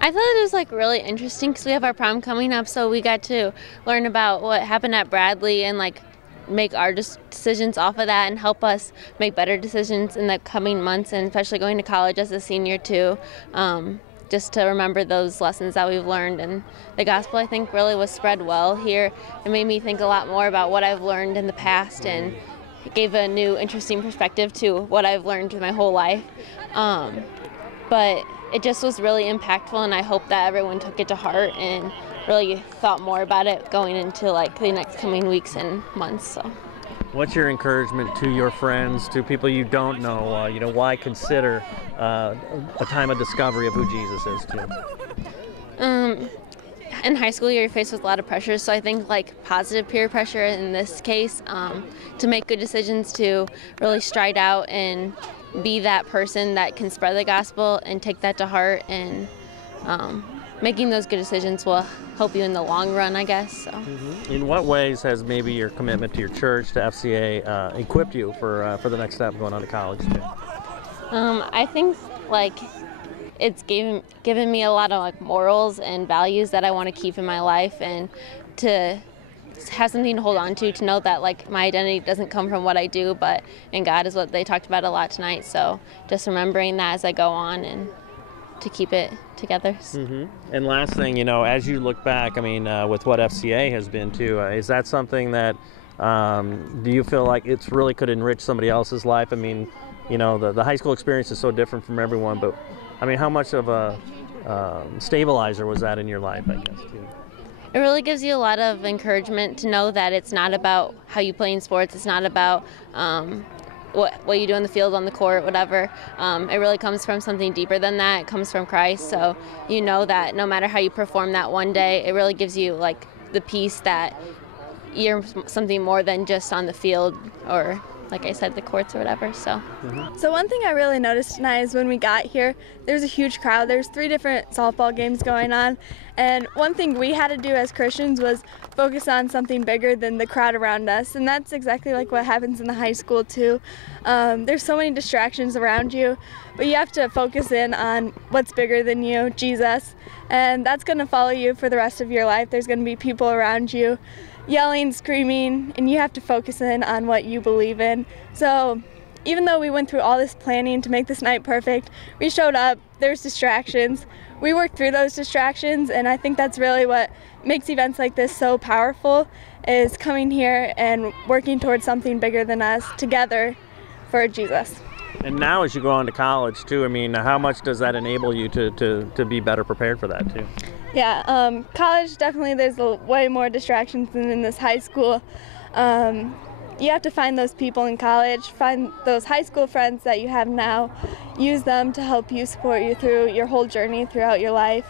I thought it was like really interesting because we have our prom coming up, so we got to learn about what happened at Bradley and like make our decisions off of that and help us make better decisions in the coming months, and especially going to college as a senior too. Just to remember those lessons that we've learned. And the gospel, I think, really was spread well here. It made me think a lot more about what I've learned in the past, and it gave a new, interesting perspective to what I've learned my whole life. But it just was really impactful, and I hope that everyone took it to heart and really thought more about it going into like the next coming weeks and months. So. What's your encouragement to your friends, to people you don't know? Why consider a time of discovery of who Jesus is to? In high school, you're faced with a lot of pressure, so I think like positive peer pressure in this case, to make good decisions, to really stride out and be that person that can spread the gospel and take that to heart, and making those good decisions will help you in the long run, I guess. So. Mm-hmm. In what ways has maybe your commitment to your church, to FCA, equipped you for the next step going on to college too? I think like it's given me a lot of like morals and values that I want to keep in my life, and to have something to hold on to know that like my identity doesn't come from what I do, but in God, is what they talked about a lot tonight. So just remembering that as I go on, and to keep it together. Mm-hmm. And last thing, as you look back, with what FCA has been too, is that something that do you feel like it's really could enrich somebody else's life? The high school experience is so different from everyone, but how much of a stabilizer was that in your life, I guess, too? It really gives you a lot of encouragement to know that it's not about how you play in sports. It's not about what you do in the field, on the court, whatever. It really comes from something deeper than that. It comes from Christ. So you know that no matter how you perform that one day, it really gives you like the peace that you're something more than just on the field, or like I said, the courts or whatever. So. So one thing I really noticed tonight is when we got here, there was a huge crowd. There's 3 different softball games going on, and one thing we had to do as Christians was focus on something bigger than the crowd around us, and that's exactly like what happens in the high school too. There's so many distractions around you, but you have to focus in on what's bigger than you, Jesus, and that's going to follow you for the rest of your life. There's going to be people around you yelling, screaming, and you have to focus in on what you believe in. So even though we went through all this planning to make this night perfect, we showed up, there's distractions. We worked through those distractions, and I think that's really what makes events like this so powerful, is coming here and working towards something bigger than us together for Jesus. And now as you go on to college too, how much does that enable you to be better prepared for that too? Yeah, college, definitely there's way more distractions than in this high school. You have to find those people in college, find those high school friends that you have now, use them to help you, support you through your whole journey throughout your life,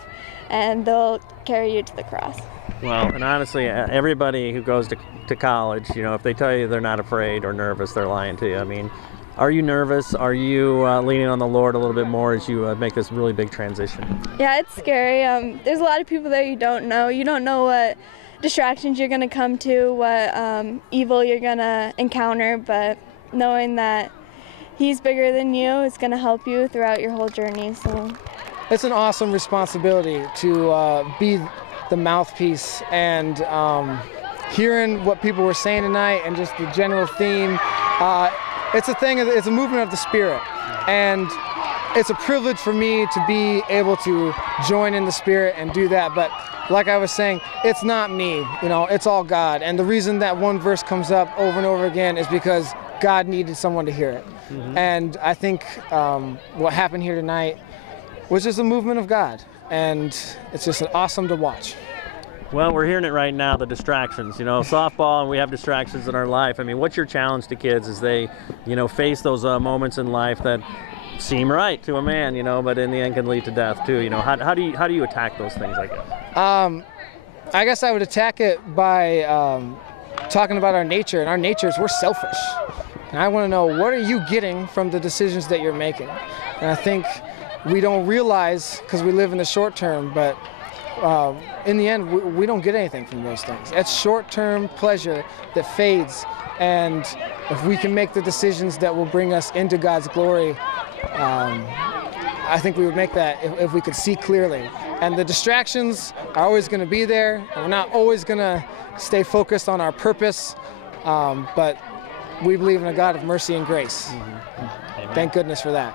and they'll carry you to the cross. Well, and honestly, everybody who goes to college, if they tell you they're not afraid or nervous, they're lying to you. Are you nervous? Are you leaning on the Lord a little bit more as you make this really big transition? Yeah, it's scary. There's a lot of people there you don't know. You don't know what distractions you're going to come to, what evil you're going to encounter, but knowing that He's bigger than you is going to help you throughout your whole journey. So it's an awesome responsibility to be the mouthpiece, and hearing what people were saying tonight and just the general theme. It's a movement of the Spirit, and it's a privilege for me to be able to join in the Spirit and do that. But like I was saying, it's not me, it's all God. And the reason that one verse comes up over and over again is because God needed someone to hear it. Mm-hmm. And I think what happened here tonight was just a movement of God, and it's just awesome to watch. Well, we're hearing it right now, the distractions, softball, and we have distractions in our life. What's your challenge to kids as they, face those moments in life that seem right to a man, but in the end can lead to death too? How do you attack those things, I guess? I guess I would attack it by talking about our nature, and our nature is we're selfish. And I want to know, what are you getting from the decisions that you're making? And I think we don't realize, because we live in the short term, but in the end, we don't get anything from those things. It's short-term pleasure that fades, and if we can make the decisions that will bring us into God's glory, I think we would make that if we could see clearly. And the distractions are always going to be there. And we're not always going to stay focused on our purpose, but we believe in a God of mercy and grace. Amen. Thank goodness for that.